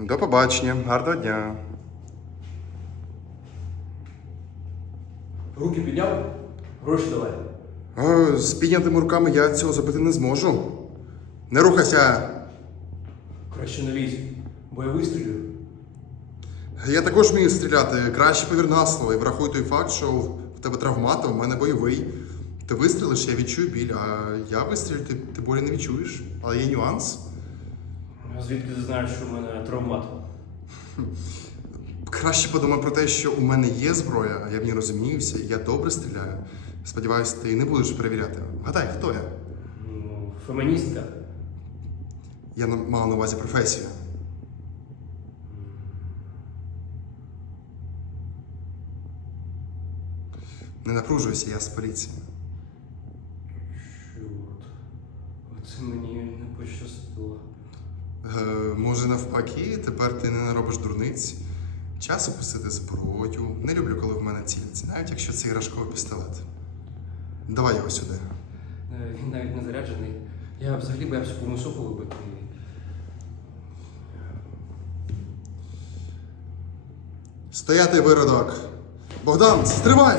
До побачення, гарного дня. Руки підняв, гроші давай. Е, З піднятими руками я цього зробити не зможу. Не рухайся! Краще не лізь, бо я вистрілю. Я також вмію стріляти. Краще повір на слово і врахуй той факт, що в тебе травмата, у мене бойовий. Ти вистрілиш, я відчую біль, а я вистрілю, ти, ти болі не відчуєш. Але є нюанс. А звідки ти знаєш, що в мене травмат? Краще подумай про те, що у мене є зброя, а я в ній розуміюся, і я добре стріляю. Сподіваюсь, ти не будеш перевіряти. Гадай, хто я? Ну, феміністка. Я мав на увазі професію. Не напружуйся, я з поліції. Чорт. Оце мені не пощастило. Е, може, навпаки, тепер ти не наробиш дурниць. Час опустити зброю. Не люблю, коли в мене ціляться, навіть якщо це іграшковий пістолет. Давай його сюди. Е, Він навіть не заряджений. Я взагалі боявся кумусоку вибити. Стояти виродок. Богдан, стривай!